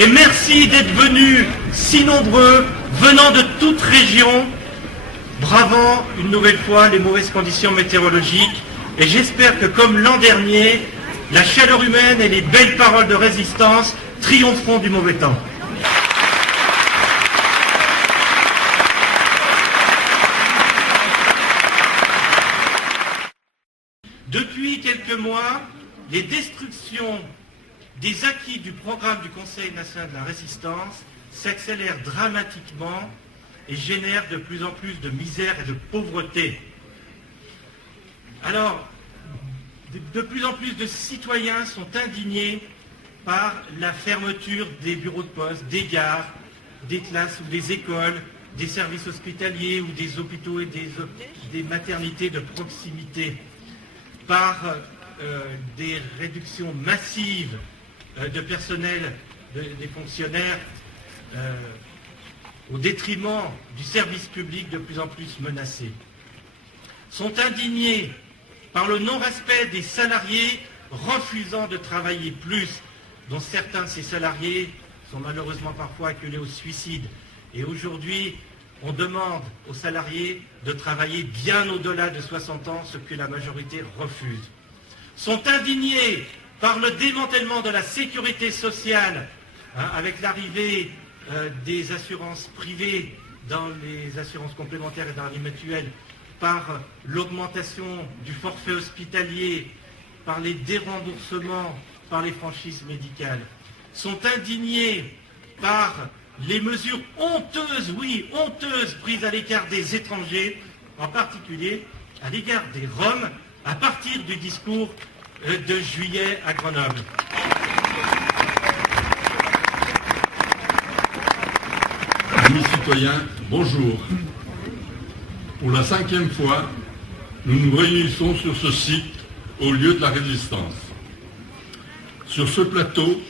Et merci d'être venus si nombreux, venant de toute région, bravant une nouvelle fois les mauvaises conditions météorologiques. Et j'espère que comme l'an dernier, la chaleur humaine et les belles paroles de résistance triompheront du mauvais temps. Depuis quelques mois, les destructions des acquis du programme du Conseil national de la résistance s'accélèrent dramatiquement et génèrent de plus en plus de misère et de pauvreté. Alors, de plus en plus de citoyens sont indignés par la fermeture des bureaux de poste, des gares, des classes ou des écoles, des services hospitaliers ou des hôpitaux et des maternités de proximité, par des réductions massives de personnel, des fonctionnaires, au détriment du service public de plus en plus menacé. Sont indignés par le non-respect des salariés refusant de travailler plus, dont certains de ces salariés sont malheureusement parfois acculés au suicide. Et aujourd'hui, on demande aux salariés de travailler bien au-delà de 60 ans, ce que la majorité refuse. Sont indignés par le démantèlement de la sécurité sociale, avec l'arrivée des assurances privées dans les assurances complémentaires et dans les mutuelles, par l'augmentation du forfait hospitalier, par les déremboursements, par les franchises médicales. Sont indignés par les mesures honteuses, oui, honteuses, prises à l'égard des étrangers, en particulier à l'égard des Roms, à partir du discours de juillet à Grenoble. Amis citoyens, bonjour. Pour la 5e fois, nous nous réunissons sur ce site au lieu de la résistance. Sur ce plateau,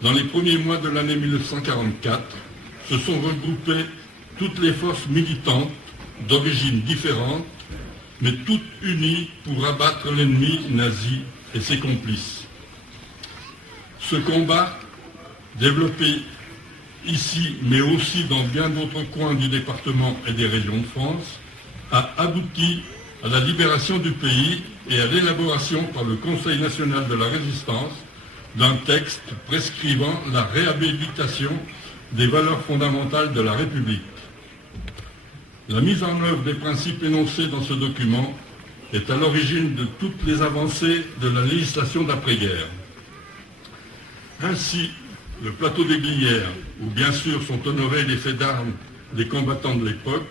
dans les premiers mois de l'année 1944, se sont regroupées toutes les forces militantes d'origines différentes, mais toutes unies pour abattre l'ennemi nazi et ses complices. Ce combat, développé ici, mais aussi dans bien d'autres coins du département et des régions de France, a abouti à la libération du pays et à l'élaboration par le Conseil national de la résistance d'un texte prescrivant la réhabilitation des valeurs fondamentales de la République. La mise en œuvre des principes énoncés dans ce document est à l'origine de toutes les avancées de la législation d'après-guerre. Ainsi, le plateau des Glières, où bien sûr sont honorés les faits d'armes des combattants de l'époque,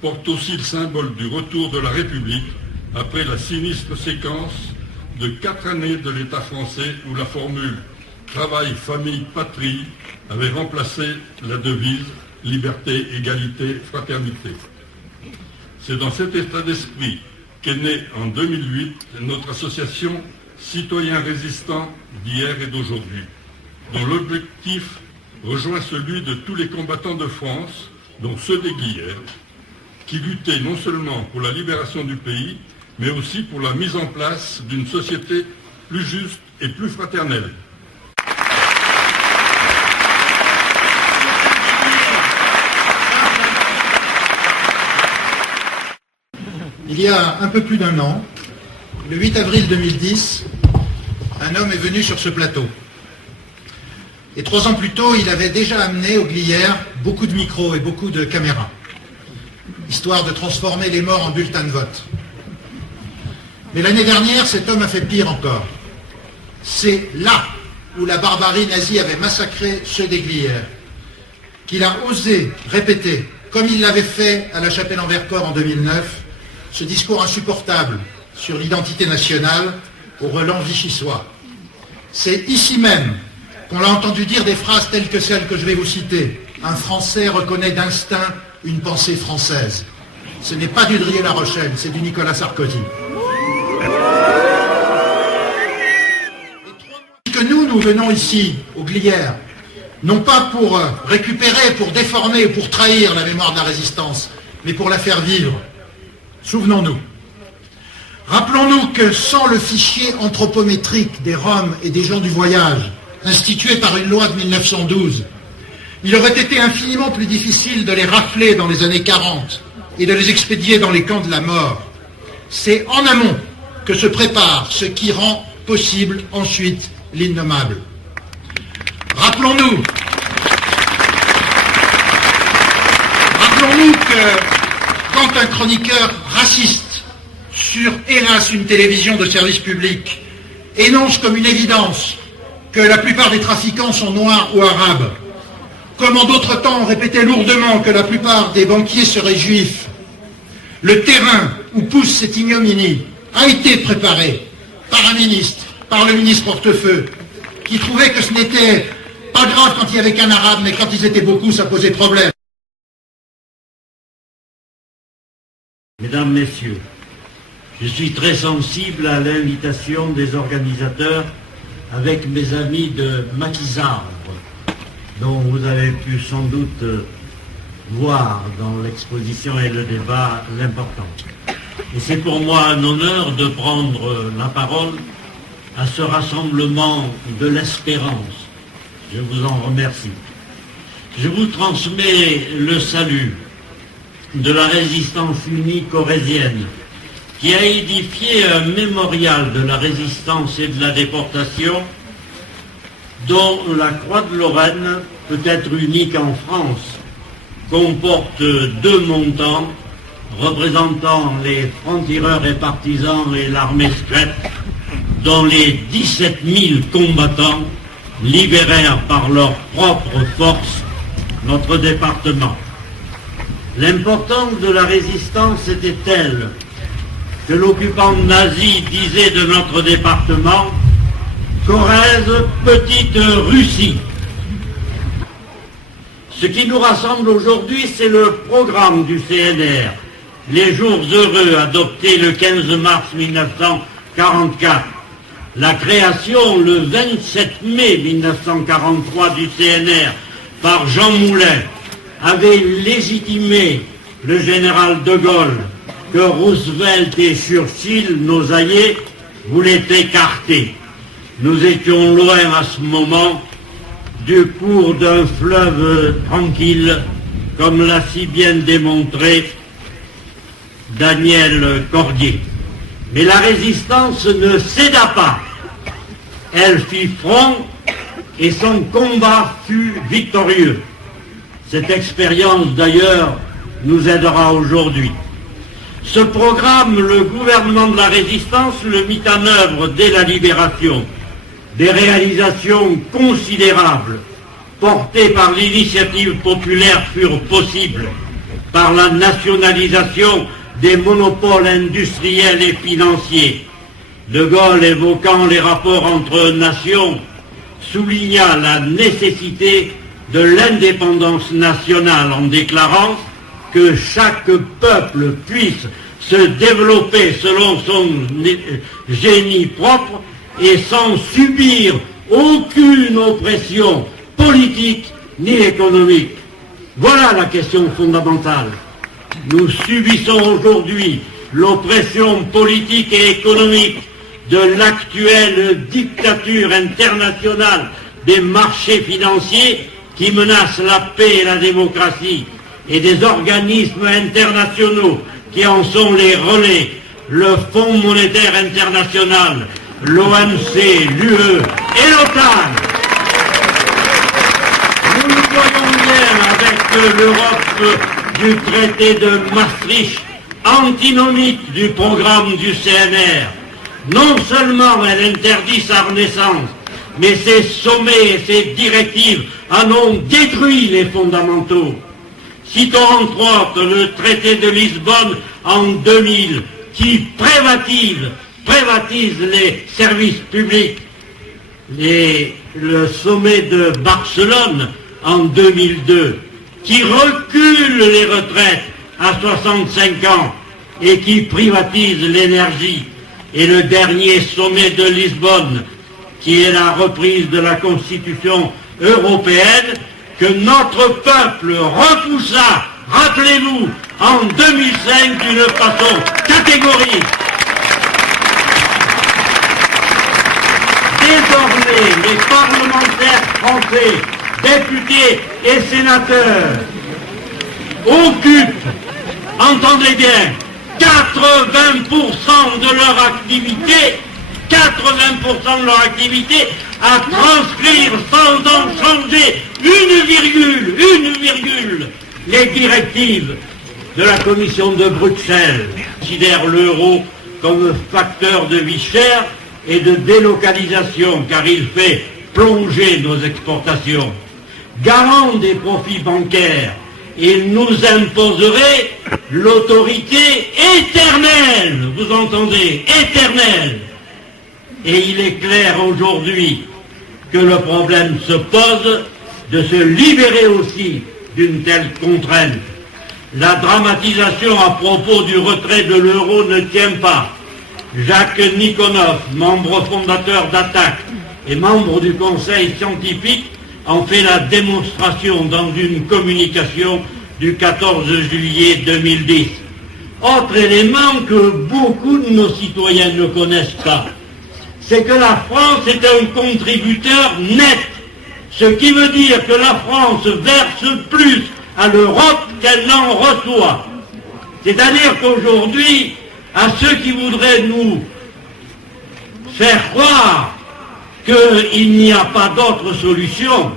porte aussi le symbole du retour de la République après la sinistre séquence de 4 années de l'État français où la formule « travail, famille, patrie » avait remplacé la devise « liberté, égalité, fraternité ». C'est dans cet état d'esprit qu'est née en 2008 notre association Citoyens résistants d'hier et d'aujourd'hui, dont l'objectif rejoint celui de tous les combattants de France, dont ceux des Glières, qui luttaient non seulement pour la libération du pays, mais aussi pour la mise en place d'une société plus juste et plus fraternelle. Il y a un peu plus d'un an, le 8 avril 2010, un homme est venu sur ce plateau. Et 3 ans plus tôt, il avait déjà amené aux Glières beaucoup de micros et beaucoup de caméras. histoire de transformer les morts en bulletins de vote. Mais l'année dernière, cet homme a fait pire encore. C'est là où la barbarie nazie avait massacré ceux des Glières qu'il a osé répéter, comme il l'avait fait à la Chapelle-en-Vercors en 2009, ce discours insupportable sur l'identité nationale au relent vichysois. C'est ici même qu'on l'a entendu dire des phrases telles que celles que je vais vous citer. Un Français reconnaît d'instinct une pensée française. Ce n'est pas du Drier-La Rochelle, c'est du Nicolas Sarkozy. Et que nous venons ici, aux Glières, non pas pour récupérer, pour déformer, pour trahir la mémoire de la résistance, mais pour la faire vivre. Souvenons-nous. Rappelons-nous que sans le fichier anthropométrique des Roms et des gens du voyage, institué par une loi de 1912, il aurait été infiniment plus difficile de les rafler dans les années 40 et de les expédier dans les camps de la mort. C'est en amont que se prépare ce qui rend possible ensuite l'innommable. Rappelons-nous que quand un chroniqueur raciste sur, hélas, une télévision de service public énonce comme une évidence que la plupart des trafiquants sont noirs ou arabes, comme en d'autres temps on répétait lourdement que la plupart des banquiers seraient juifs, le terrain où pousse cette ignominie a été préparé par un ministre, par le ministre Portefeux, qui trouvait que ce n'était pas grave quand il n'y avait qu'un arabe, mais quand ils étaient beaucoup, ça posait problème. Mesdames, Messieurs, je suis très sensible à l'invitation des organisateurs avec mes amis de Maquisards, dont vous avez pu sans doute voir dans l'exposition et le débat l'importance. Et c'est pour moi un honneur de prendre la parole à ce rassemblement de l'espérance. Je vous en remercie. Je vous transmets le salut de la résistance unie corrézienne, qui a édifié un mémorial de la résistance et de la déportation, dont la Croix de Lorraine, peut-être unique en France, comporte 2 montants représentant les francs-tireurs et partisans et l'armée secrète, dont les 17 000 combattants libérèrent par leur propre force notre département. L'importance de la résistance était telle que l'occupant nazi disait de notre département « Corrèze, petite Russie ». Ce qui nous rassemble aujourd'hui, c'est le programme du CNR, les jours heureux adopté le 15 mars 1944, la création le 27 mai 1943 du CNR par Jean Moulin avait légitimé le général de Gaulle que Roosevelt et Churchill, nos alliés, voulaient écarter. Nous étions loin à ce moment du cours d'un fleuve tranquille, comme l'a si bien démontré Daniel Cordier. Mais la résistance ne céda pas. Elle fit front et son combat fut victorieux. Cette expérience, d'ailleurs, nous aidera aujourd'hui. Ce programme, le gouvernement de la résistance le mit en œuvre dès la libération. Des réalisations considérables, portées par l'initiative populaire, furent possibles par la nationalisation des monopoles industriels et financiers. De Gaulle, évoquant les rapports entre nations, souligna la nécessité de l'indépendance nationale en déclarant que chaque peuple puisse se développer selon son génie propre et sans subir aucune oppression politique ni économique. Voilà la question fondamentale. Nous subissons aujourd'hui l'oppression politique et économique de l'actuelle dictature internationale des marchés financiers qui menace la paix et la démocratie, et des organismes internationaux qui en sont les relais, le Fonds monétaire international, l'OMC, l'UE et l'OTAN. Nous le voyons bien avec l'Europe du traité de Maastricht, antinomique du programme du CNR. Non seulement elle interdit sa renaissance, mais ses sommets et ses directives en ont détruit les fondamentaux. Citons entre autres le traité de Lisbonne en 2000 qui privatise les services publics, le sommet de Barcelone en 2002 qui recule les retraites à 65 ans et qui privatise l'énergie, et le dernier sommet de Lisbonne qui est la reprise de la Constitution européenne que notre peuple repoussa, rappelez-vous, en 2005 d'une façon catégorique. Désormais, les parlementaires français, députés et sénateurs, occupent, entendez bien, 80% de leur activité, 80% de leur activité à transcrire sans en changer une virgule, les directives de la Commission de Bruxelles. Considère l'euro comme facteur de vie chère et de délocalisation, car il fait plonger nos exportations. Garant des profits bancaires, il nous imposerait l'autorité éternelle, vous entendez, éternelle. Et il est clair aujourd'hui que le problème se pose de se libérer aussi d'une telle contrainte. La dramatisation à propos du retrait de l'euro ne tient pas. Jacques Nikonov, membre fondateur d'Attac et membre du conseil scientifique, en fait la démonstration dans une communication du 14 juillet 2010. Autre élément que beaucoup de nos citoyens ne connaissent pas, c'est que la France est un contributeur net, ce qui veut dire que la France verse plus à l'Europe qu'elle n'en reçoit. C'est-à-dire qu'aujourd'hui, à ceux qui voudraient nous faire croire qu'il n'y a pas d'autre solution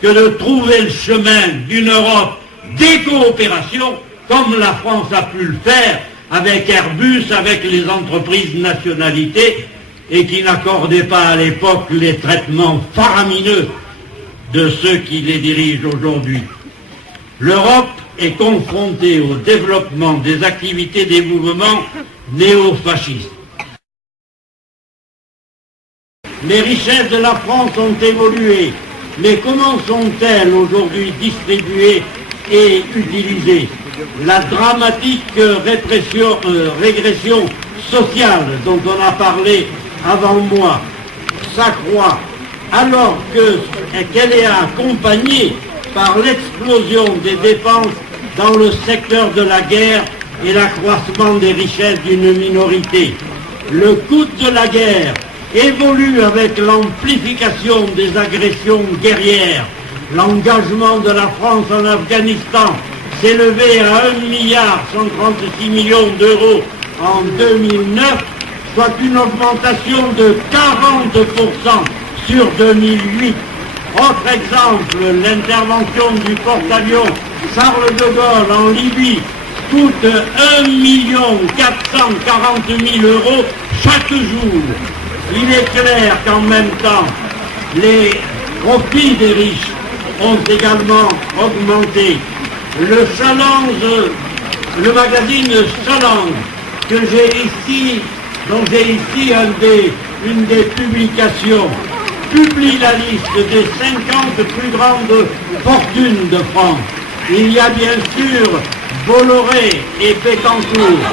que de trouver le chemin d'une Europe des coopérations, comme la France a pu le faire avec Airbus, avec les entreprises nationalités, et qui n'accordaient pas à l'époque les traitements faramineux de ceux qui les dirigent aujourd'hui. L'Europe est confrontée au développement des activités des mouvements néo-fascistes. Les richesses de la France ont évolué, mais comment sont-elles aujourd'hui distribuées et utilisées? La dramatique régression sociale dont on a parlé avant moi s'accroît, alors qu'elle est accompagnée par l'explosion des dépenses dans le secteur de la guerre et l'accroissement des richesses d'une minorité. Le coût de la guerre évolue avec l'amplification des agressions guerrières. L'engagement de la France en Afghanistan s'est élevé à 1,136 milliard d'euros en 2009, soit une augmentation de 40% sur 2008. Autre exemple, l'intervention du porte-avions Charles de Gaulle en Libye coûte 1,440 milliard d'euros chaque jour. Il est clair qu'en même temps, les profits des riches ont également augmenté. Le magazine Challenge, dont j'ai ici une des publications, publie la liste des 50 plus grandes fortunes de France. Il y a bien sûr Bolloré et Bettencourt.